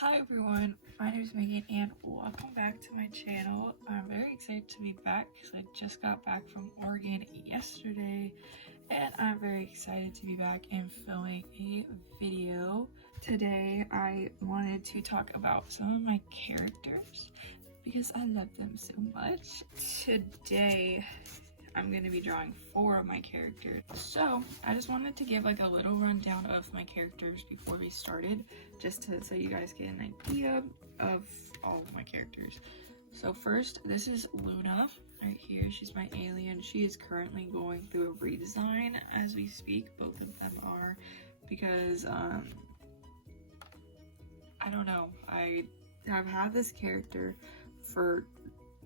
Hi everyone, my name is Megan and welcome back to my channel. I'm very excited to be back because I just got back from Oregon yesterday and I'm very excited to be back and filming a video. Today I wanted to talk about some of my characters because I love them so much. Today I'm going to be drawing 4 of my characters. So I just wanted to give like a little rundown of my characters before we started, just so you guys get an idea of all of my characters. So first, this is Luna right here. She's my alien. She is currently going through a redesign as we speak. Both of them are, because I don't know, I have had this character for,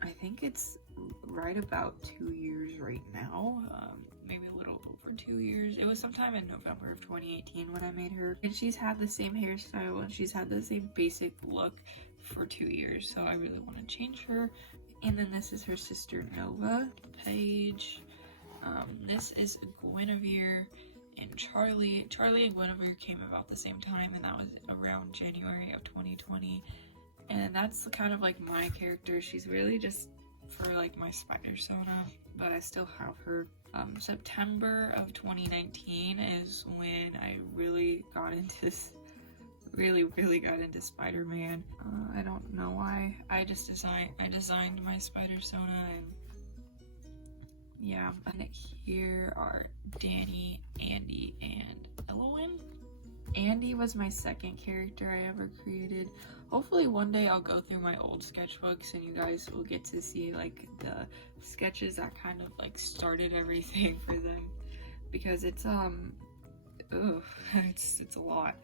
I think it's right about 2 years right now, maybe a little over 2 years. It was sometime in November of 2018 when I made her, and she's had the same hairstyle and she's had the same basic look for 2 years, so I really want to change her. And then this is her sister Nova, Paige. This is Guinevere and Charlie. Charlie and Guinevere came about the same time, and that was around January of 2020. And that's kind of like my character. She's really just for like my spider persona, but I still have her. September of 2019 is when I really got into this, really got into Spider-Man. I don't know why. I designed my spider persona, and yeah. And here are Danny, Andie, and Elowen. Andie was my second character I ever created. Hopefully one day I'll go through my old sketchbooks and you guys will get to see like the sketches that kind of like started everything for them, because it's it's a lot.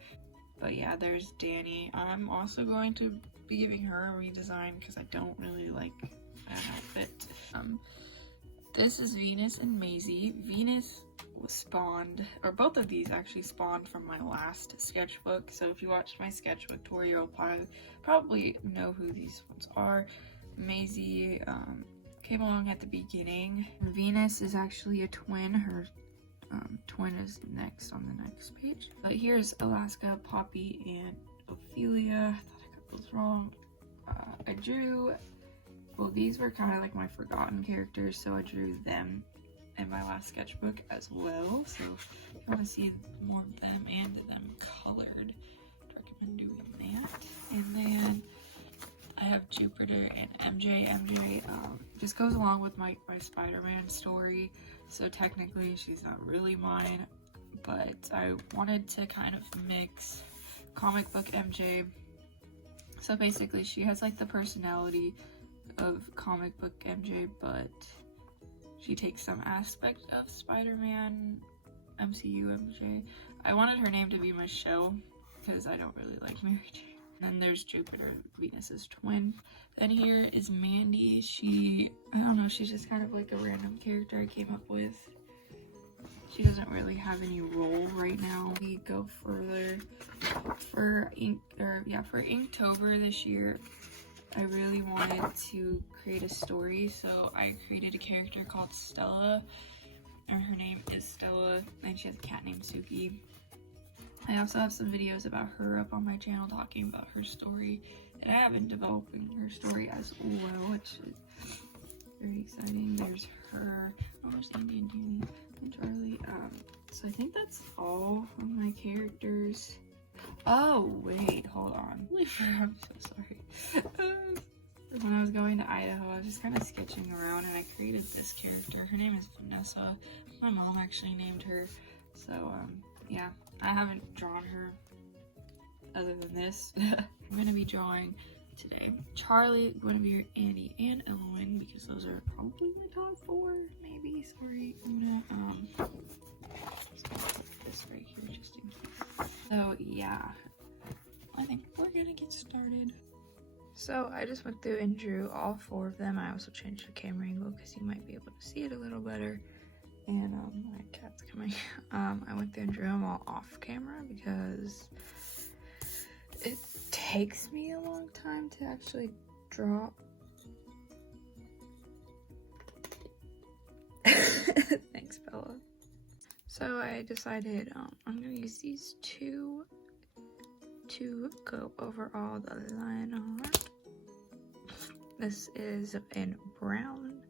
But yeah, there's Danny. I'm also going to be giving her a redesign because I don't really like an outfit. This is Venus and Maisie. Venus was spawned, or both of these actually spawned from my last sketchbook, so if you watched my sketchbook tour you'll probably know who these ones are. Maisie came along at the beginning. Venus is actually a twin. Her twin is next on the next page. But here's Alaska, Poppy, and Ophelia. I thought I got those wrong. I drew, well, these were kind of like my forgotten characters, so I drew them in my last sketchbook as well. So if you want to see more of them and them colored, I'd recommend doing that. And then I have Jupiter and MJ. MJ just goes along with my Spider-Man story, so technically she's not really mine, but I wanted to kind of mix comic book MJ. So basically she has like the personality of comic book MJ, but she takes some aspect of Spider-Man MCU MJ. I wanted her name to be Michelle because I don't really like Mary Jane. And then there's Jupiter, Venus's twin. Then here is Mandy. I don't know, she's just kind of like a random character I came up with. She doesn't really have any role right now. We go further for Inktober this year. I really wanted to create a story, so I created a character called Stella, and her name is Stella, and she has a cat named Suki. I also have some videos about her up on my channel talking about her story, and I have been developing her story as well, which is very exciting. There's her, there's Andie and Danny and Charlie. So I think that's all of my characters. Oh wait, hold on. I'm so sorry. When I was going to Idaho, I was just kind of sketching around and I created this character. Her name is Vanessa. My mom actually named her. So yeah, I haven't drawn her other than this. I'm gonna be drawing today Charlie, Guinevere, Andie, and Elowen, because those are probably my top 4, maybe. Sorry, Luna. This right here just in case. So yeah, I think we're gonna get started. So I just went through and drew all 4 of them. I also changed the camera angle because you might be able to see it a little better. And my cat's coming. I went through and drew them all off camera because it takes me a long time to actually draw. Thanks, Bella. So I decided I'm gonna use these 2 to go over all the line art. This is in brown,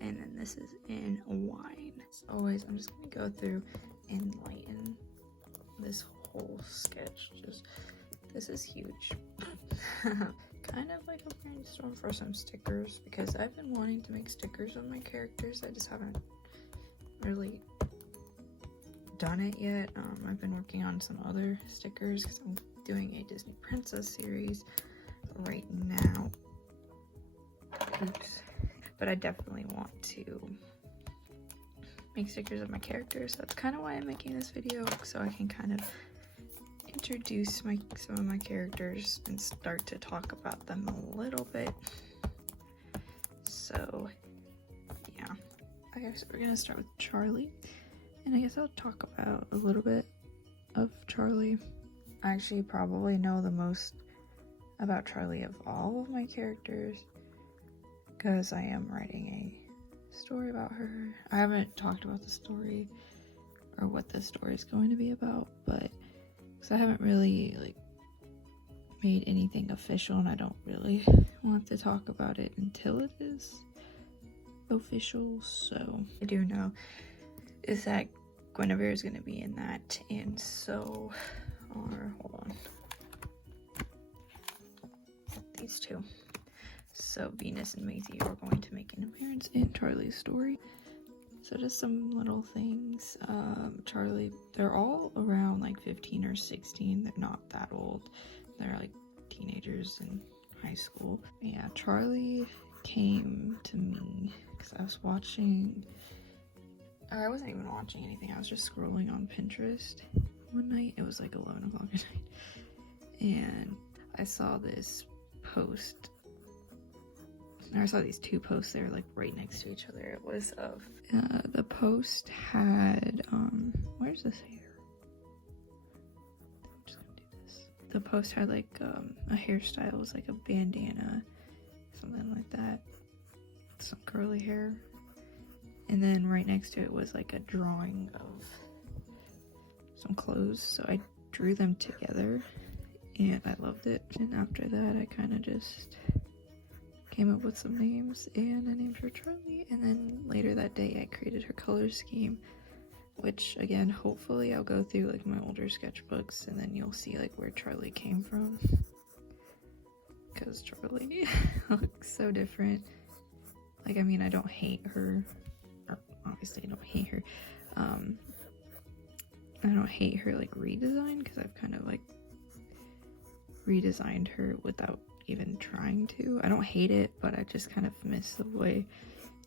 and then this is in wine. As always, I'm just gonna go through and lighten this whole sketch. This is huge. Kind of like a brainstorm for some stickers, because I've been wanting to make stickers of my characters. I just haven't really done it yet. I've been working on some other stickers because I'm doing a Disney Princess series right now. Oops. But I definitely want to make stickers of my characters. That's kind of why I'm making this video, so I can kind of introduce some of my characters and start to talk about them a little bit. So yeah, I guess we're gonna start with Charlie, and I guess I'll talk about a little bit of Charlie. I actually probably know the most about Charlie of all of my characters, because I am writing a story about her. I haven't talked about the story or what the story is going to be about, but because I haven't really made anything official, and I don't really want to talk about it until it is official. So I do know is that Quinevere is going to be in that, and so hold on, these two. So Venus and Maisie are going to make an appearance in Charlie's story. So just some little things. Charlie, they're all around like 15 or 16. They're not that old. They're like teenagers in high school. Yeah, Charlie came to me because I wasn't even watching anything. I was just scrolling on Pinterest one night. It was like 11 o'clock at night. And I saw this post. I saw these two posts. They were like right next to each other. It was of the post had where's this hair? I'm just gonna do this. The post had like a hairstyle. It was like a bandana, something like that, some curly hair, and then right next to it was like a drawing of some clothes. So I drew them together, and I loved it. And after that, I kind of just came up with some names, and I named her Charlie. And then later that day I created her color scheme, which again, hopefully I'll go through like my older sketchbooks, and then you'll see like where Charlie came from, because Charlie looks so different. Like, I mean, I don't hate her, or obviously I don't hate her. I don't hate her like redesign, because I've kind of like redesigned her without even trying to. I don't hate it, but I just kind of miss the way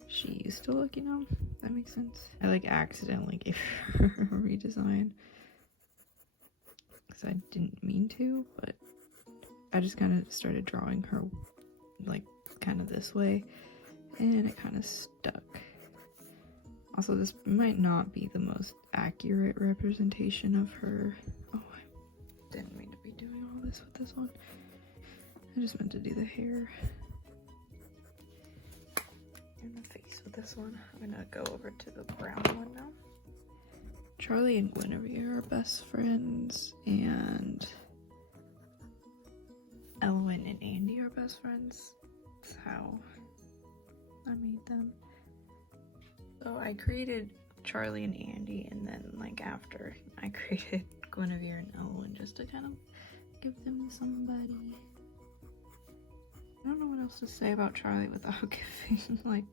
she used to look, you know? That makes sense. I like accidentally gave her a redesign because I didn't mean to, but I just kind of started drawing her like kind of this way, and it kind of stuck. Also, this might not be the most accurate representation of her. Oh, I didn't mean to be doing all this with this one. I just meant to do the hair and the face with this one. I'm gonna go over to the brown one now. Charlie and Quinevere are best friends, and Elowen and Andie are best friends. That's how I made them. So I created Charlie and Andie, and then like after I created Quinevere and Elowen just to kind of give them to somebody. I don't know what else to say about Charlie without giving like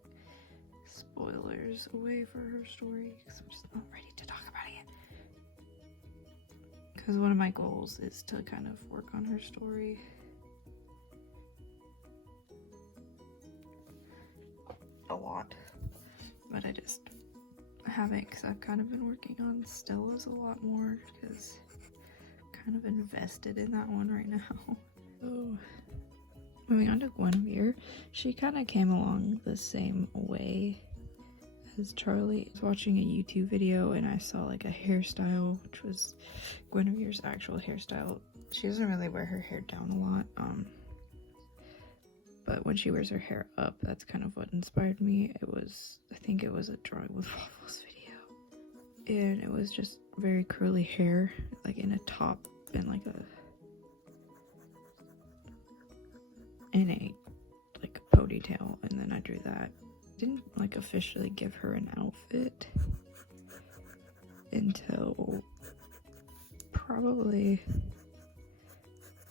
spoilers away for her story, because I'm just not ready to talk about it yet. Because one of my goals is to kind of work on her story. A lot. But I just haven't, because I've kind of been working on Stella's a lot more, because I'm kind of invested in that one right now. So moving on to Quinevere, she kind of came along the same way as Charlie. I was watching a YouTube video and I saw like a hairstyle, which was Guinevere's actual hairstyle. She doesn't really wear her hair down a lot, but when she wears her hair up, that's kind of what inspired me. I think it was a Drawing with Waffles video, and it was just very curly hair, like in a top and like a in a like ponytail, and then I drew that. Didn't like officially give her an outfit until probably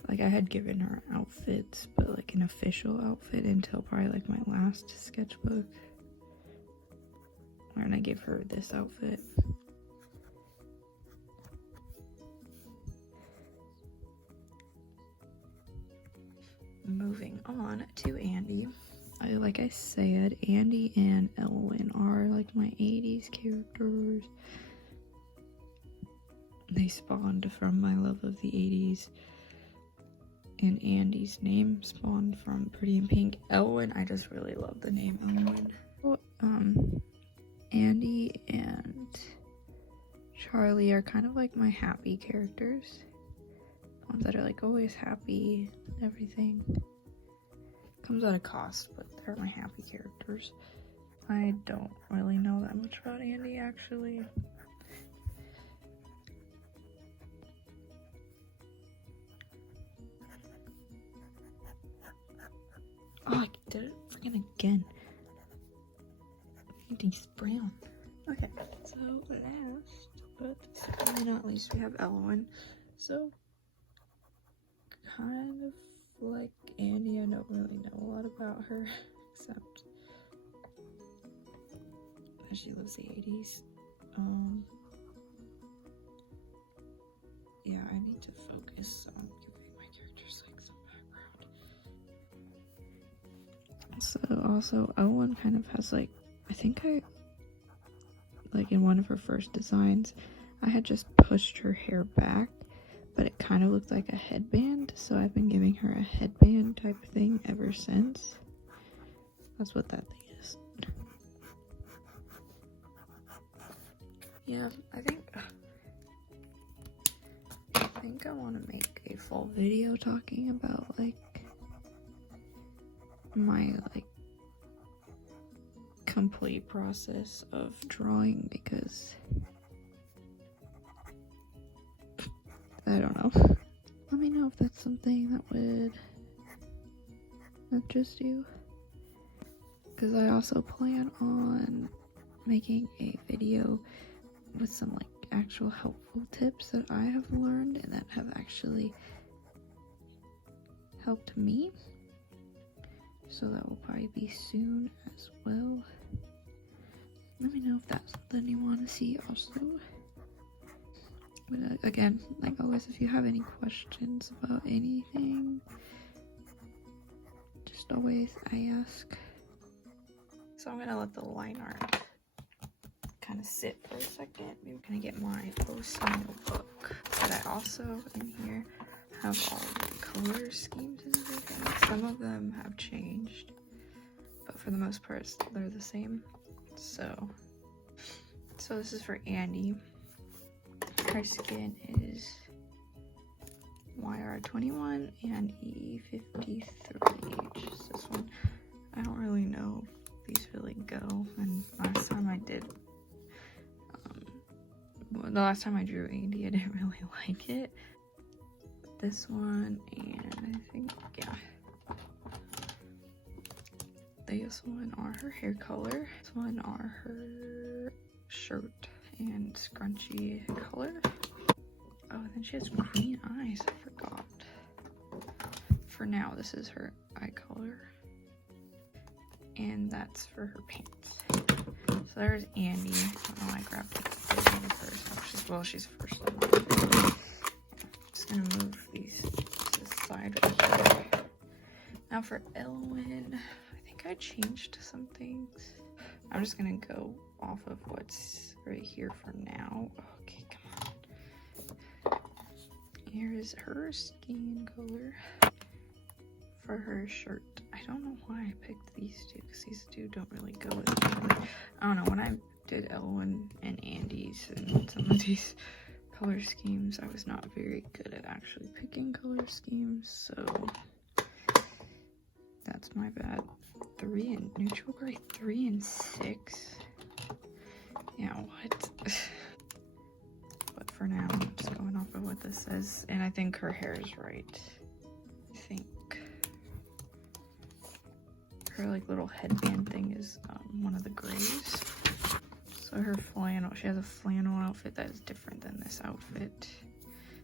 like I had given her outfits, but like an official outfit until probably like my last sketchbook, and I gave her this outfit. Moving on to Andie. Like I said, Andie and Elowen are like my 80s characters. They spawned from my love of the 80s. And Andie's name spawned from Pretty in Pink. Elowen, I just really love the name Elowen. Andie and Charlie are kind of like my happy characters. Ones that are like always happy and everything. Comes at a cost, but they're my happy characters. I don't really know that much about Andie actually. Oh, I did it freaking again. Andie's brown. Okay, so last, but certainly not least, we have Elowen. So, kind of like Andie, I don't really know a lot about her, except that she loves the 80s. Yeah, I need to focus on giving my characters like some background. So also, Elowen kind of has like, I think like in one of her first designs, I had just pushed her hair back, but it kind of looked like a headband, so I've been giving her a headband type thing ever since. That's what that thing is. Yeah, I think I want to make a full video talking about like my like complete process of drawing, because I don't know. Let me know if that's something that would interest you, because I also plan on making a video with some like actual helpful tips that I have learned and that have actually helped me. So that will probably be soon as well. Let me know if that's something you want to see also. But again, like always, if you have any questions about anything, just always ask. So I'm gonna let the line art kind of sit for a second. I'm gonna get my OC notebook, but I also in here have all the color schemes and everything. Some of them have changed, but for the most part they're the same. So this is for Andie. Her skin is YR21 and E53, which is this one. I don't really know if these really go, and last time I did, the last time I drew Andie, I didn't really like it. This one, and I think, yeah, this one are her hair color. This one are her shirt and scrunchie color. Oh, and then she has green eyes, I forgot. For now, this is her eye color. And that's for her pants. So there's Andie. Oh, I grabbed this one first. Well, she's first. Just gonna move these to the side right here. Now for Elowen, I think I changed some things. I'm just gonna go off of what's right here for now. Okay, come on. Here is her skin color for her shirt. I don't know why I picked these two, because these two don't really go with each other. I don't know, when I did Elowen and Andie's and some of these color schemes, I was not very good at actually picking color schemes, so that's my bad. 3 and neutral gray, 3 and 6. Yeah, what? But for now, I'm just going off of what this says, and I think her hair is right. I think. her like little headband thing is one of the grays. So her flannel, she has a flannel outfit that is different than this outfit,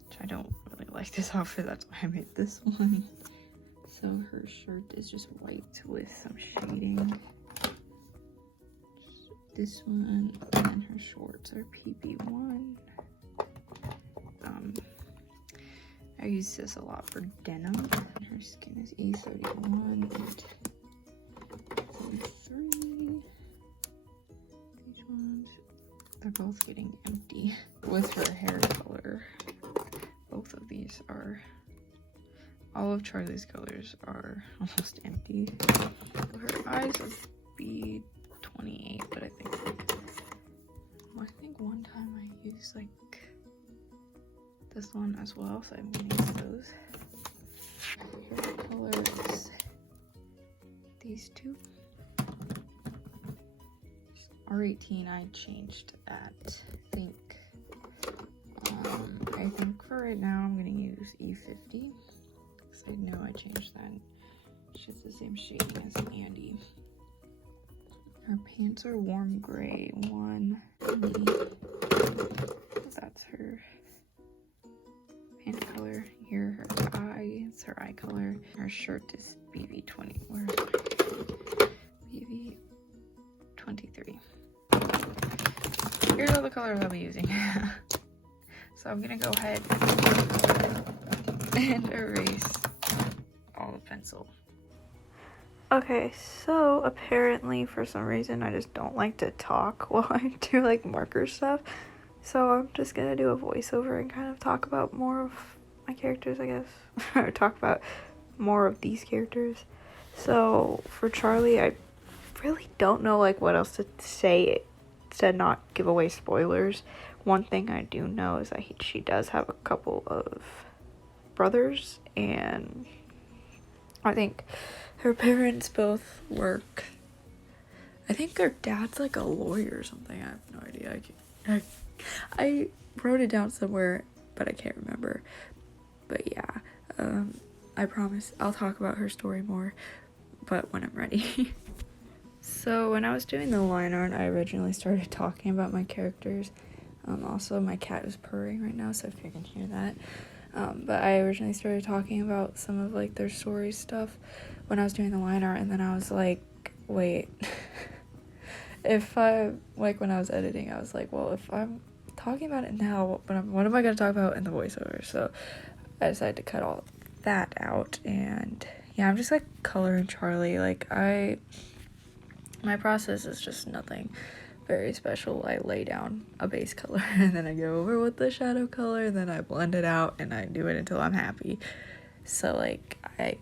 which I don't really like this outfit, that's why I made this one. So her shirt is just white with some shading. This one, and then her shorts are pt.1. I use this a lot for denim, and her skin is E31 and 33. These ones, they're both getting empty. With her hair color, both of these are, all of Charlie's colors are almost empty. Her eyes would be 28, but I think one time I used like this one as well, so I'm gonna use those. Her hair colors, these two. R18, I changed that. I think for right now I'm gonna use E50 because I know I changed that. She's the same shading as Andie. Her pants are warm gray. That's her pant color. Here, her eye. It's her eye color. Her shirt is BB20. Where's my BB23? Here's all the colors I'll be using. So I'm gonna go ahead and erase all the pencil. Okay, so apparently for some reason I just don't like to talk while I do like marker stuff. So I'm just gonna do a voiceover and kind of talk about more of my characters, I guess. Or talk about more of these characters. So for Charlie, I really don't know like what else to say to not give away spoilers. One thing I do know is that she does have a couple of brothers, and I think her parents both work. I think their dad's like a lawyer or something. I have no idea. I wrote it down somewhere, but I can't remember. But yeah, I promise I'll talk about her story more, but when I'm ready. So when I was doing the line art, I originally started talking about my characters. Also, my cat is purring right now, so if you can hear that. But I originally started talking about some of like their story stuff when I was doing the line art, and then I was like, wait, if I, like when I was editing, I was like, well, if I'm talking about it now, what am I going to talk about in the voiceover? So I decided to cut all that out, and yeah, I'm just like coloring Charlie. Like my process is just nothing very special. I lay down a base color and then I go over with the shadow color, and then I blend it out and I do it until I'm happy. So like I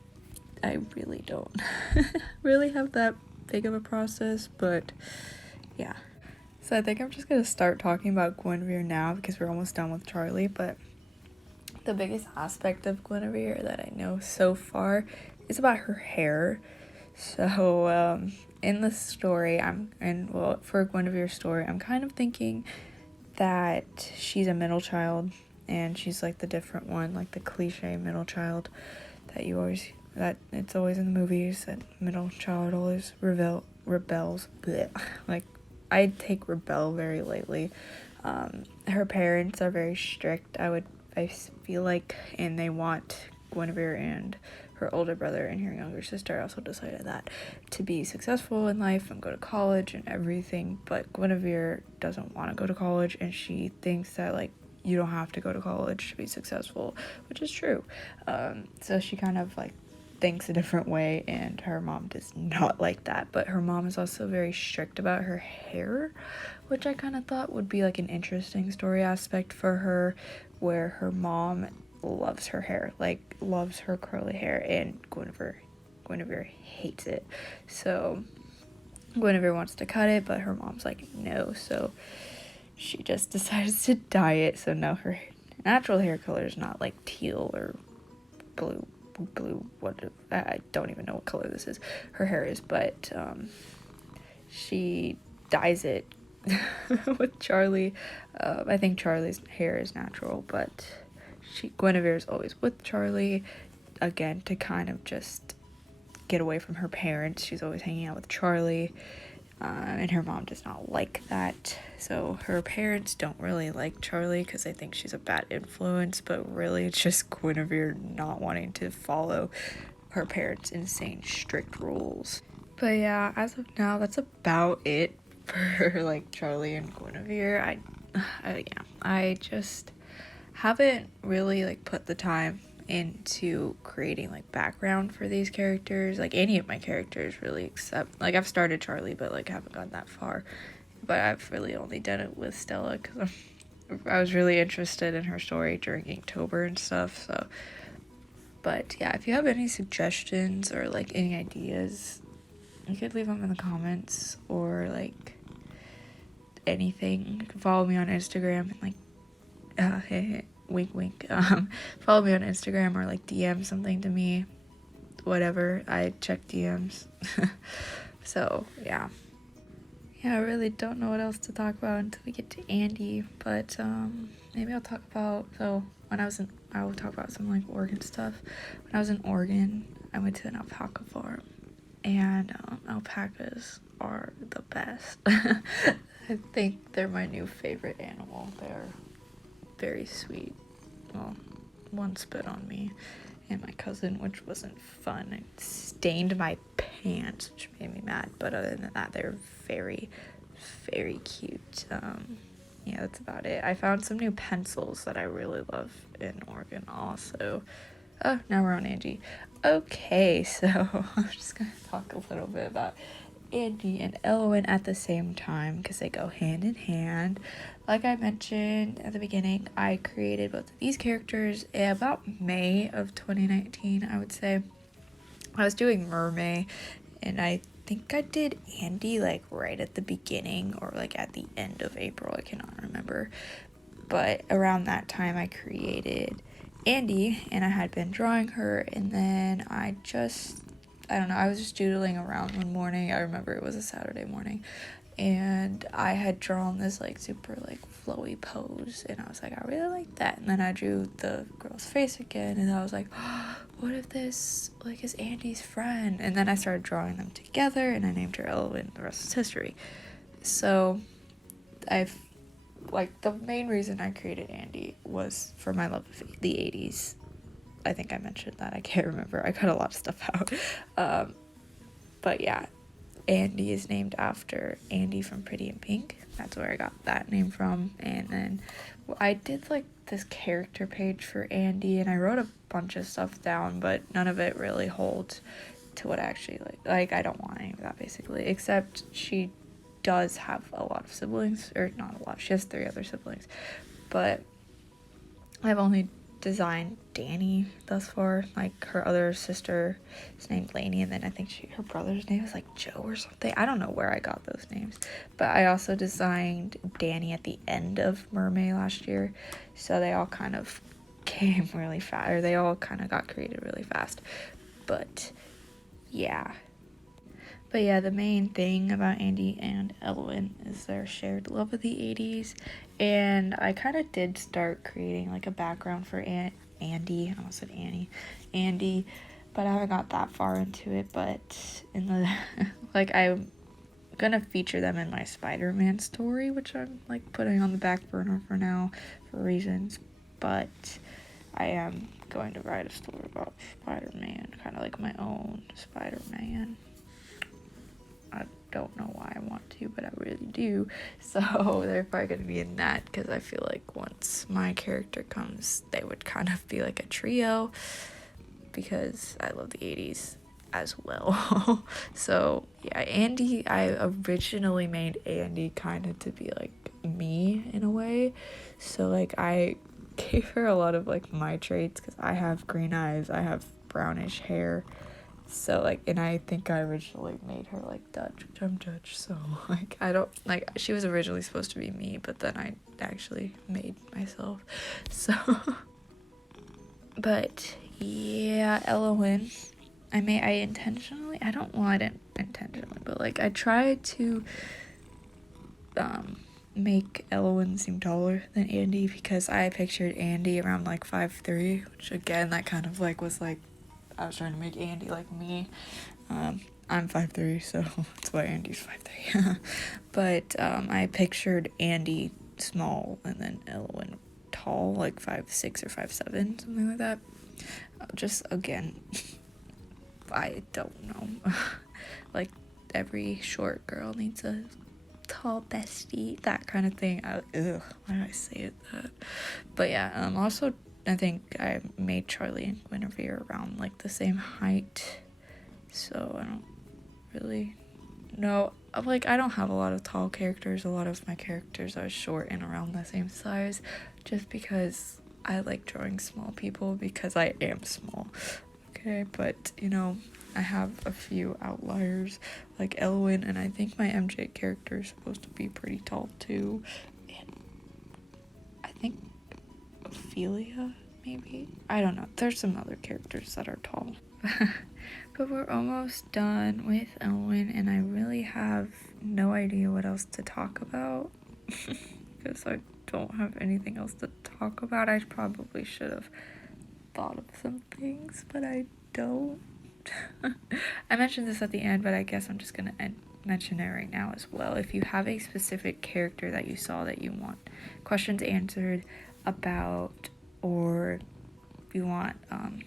really don't really have that big of a process, but yeah. So I think I'm just gonna start talking about Quinevere now because we're almost done with Charlie. But the biggest aspect of Quinevere that I know so far is about her hair. So in the story, for Guinevere's story, I'm kind of thinking that she's a middle child, and she's like the different one, like the cliche middle child that it's always in the movies, that middle child always rebels. Blech. Like, I take rebel very lightly. Her parents are very strict, I feel like, and they want Guinevere and her older brother and her younger sister, also decided that, to be successful in life and go to college and everything. But Guinevere doesn't want to go to college, and she thinks that like you don't have to go to college to be successful, which is true. So she kind of like thinks a different way, and her mom does not like that. But her mom is also very strict about her hair, which I kind of thought would be like an interesting story aspect for her, where her mom loves her hair, like loves her curly hair, and Guinevere hates it. So Guinevere wants to cut it, but her mom's like no, so she just decides to dye it. So now her natural hair color is not like teal or blue, what, I don't even know what color this is her hair is, but she dyes it with Charlie. I think Charlie's hair is natural, but Guinevere's always with Charlie, again, to kind of just get away from her parents. She's always hanging out with Charlie, and her mom does not like that. So her parents don't really like Charlie because they think she's a bad influence, but really it's just Quinevere not wanting to follow her parents' insane strict rules. But yeah, as of now, that's about it for like Charlie and Quinevere. I just haven't really like put the time into creating like background for these characters, like any of my characters really, except like I've started Charlie but like haven't gone that far, but I've really only done it with Stella because I was really interested in her story during Inktober and stuff. So but yeah, if you have any suggestions or like any ideas, you could leave them in the comments, or like anything. You can follow me on Instagram and like wink wink, follow me on Instagram or like DM something to me, whatever. I check DMs. So yeah, I really don't know what else to talk about until we get to Andie, but maybe I'll talk about, so when I will talk about some like Oregon stuff. When I was in Oregon, I went to an alpaca farm, and alpacas are the best. I think they're my new favorite animal. They're very sweet. Well, one spit on me and my cousin, which wasn't fun. It stained my pants, which made me mad, but other than that, they're very, very cute. Yeah, that's about it. I found some new pencils that I really love in Oregon also. Oh, now we're on Andie. Okay, so I'm just gonna talk a little bit about Andie and elowen at the same time because they go hand in hand. Like I mentioned at the beginning, I created both of these characters in about May of 2019, I would say. I was doing Mermaid, and I think I did Andie like right at the beginning or like at the end of April. I cannot remember. But around that time I created Andie, and I had been drawing her, and then I don't know, I was just doodling around one morning. I remember it was a Saturday morning, and I had drawn this like super like flowy pose, and I was like, I really like that. And then I drew the girl's face again, and I was like, oh, what if this like is Andie's friend? And then I started drawing them together, and I named her elowen. The rest is history. So I've like, the main reason I created Andie was for my love of the 80s. I think I mentioned that. I can't remember. I cut a lot of stuff out. But yeah, Andie is named after Andie from Pretty in Pink. That's where I got that name from. And then I did like this character page for Andie, and I wrote a bunch of stuff down, but none of it really holds to what I actually like. I don't want any of that basically, except she does have a lot of siblings, or not a lot, she has 3 other siblings, but I've only designed Danny thus far. Like, her other sister is named Lainey, and then I think her brother's name is like Joe or something. I don't know where I got those names, but I also designed Danny at the end of Mermaid last year, so they all kind of came really fast, or they all kind of got created really fast. But yeah, the main thing about Andie and elowen is their shared love of the 80s, and I kind of did start creating like a background for Andie. I almost said Annie. Andie, but I haven't got that far into it. But in the like, I'm gonna feature them in my Spider-Man story, which I'm like putting on the back burner for now for reasons, but I am going to write a story about Spider-Man, kind of like my own Spider-Man. I don't know why I want to, but I really do. So they're probably going to be in that, because I feel like once my character comes, they would kind of be like a trio, because I love the 80s as well. So yeah, Andie, I originally made Andie kind of to be like me in a way. So like, I gave her a lot of like my traits, because I have green eyes, I have brownish hair. So like, and I think I originally made her like Dutch, which I'm Dutch, so like, I don't like, she was originally supposed to be me, but then I actually made myself. So but yeah, elowen, I didn't intentionally, but like, I tried to make elowen seem taller than Andie, because I pictured Andie around like 5'3", which again, that kind of like was like I was trying to make Andie like me. I'm 5'3", so that's why Andie's 5'3". But I pictured Andie small and then elowen tall, like 5'6" or 5'7", something like that. Just again, I don't know. Like every short girl needs a tall bestie, that kind of thing. Why did I say it that? But yeah, also I think I made Charlie and Quinevere around like the same height, so I don't really know. Like, I don't have a lot of tall characters. A lot of my characters are short and around the same size, just because I like drawing small people because I am small. Okay, but you know, I have a few outliers like Elowen, and I think my MJ character is supposed to be pretty tall too. And I think Ophelia, maybe? I don't know. There's some other characters that are tall. But we're almost done with Elowen, and I really have no idea what else to talk about. Because I don't have anything else to talk about. I probably should have thought of some things, but I don't. I mentioned this at the end, but I guess I'm just gonna mention it right now as well. If you have a specific character that you saw that you want questions answered about, or you want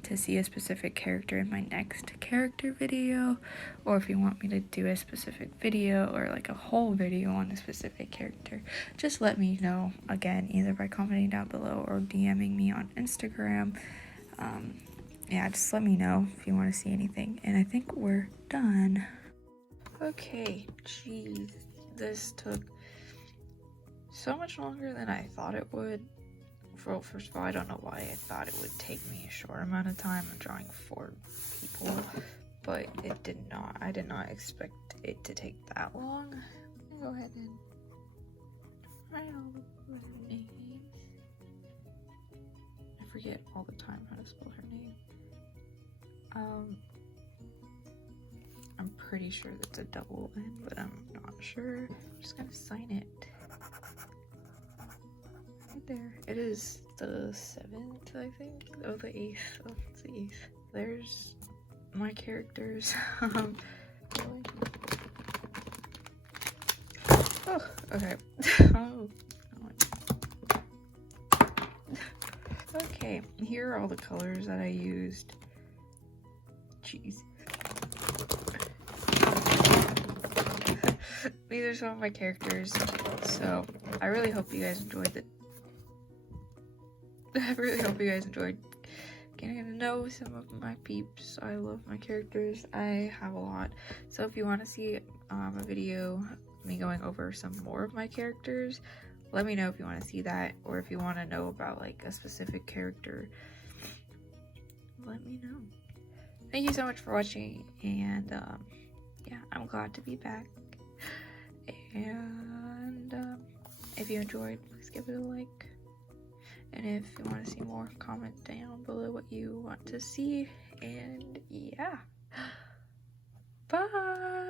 to see a specific character in my next character video, or if you want me to do a specific video or like a whole video on a specific character, just let me know, again, either by commenting down below or DMing me on Instagram. Yeah, just let me know if you want to see anything. And I think we're done. Okay, jeez, this took so much longer than I thought it would. Well, first of all, I don't know why I thought it would take me a short amount of time. I'm drawing 4 people, but it did not. I did not expect it to take that long. I'm gonna go ahead and write all their names. I forget all the time how to spell her name. I'm pretty sure that's a double N, but I'm not sure. I'm just gonna sign it. Right there. It is the 7th, I think. Oh, the 8th. Oh, it's the 8th. There's my characters. Oh, okay. Oh. Okay, here are all the colors that I used. Jeez. These are some of my characters, so I really hope you guys enjoyed it. I really hope you guys enjoyed getting to know some of my peeps. I love my characters. I have a lot. So if you want to see a video me going over some more of my characters, let me know if you want to see that, or if you want to know about like a specific character, let me know. Thank you so much for watching, and yeah, I'm glad to be back. And if you enjoyed, please give it a like. And if you want to see more, comment down below what you want to see. And yeah, bye.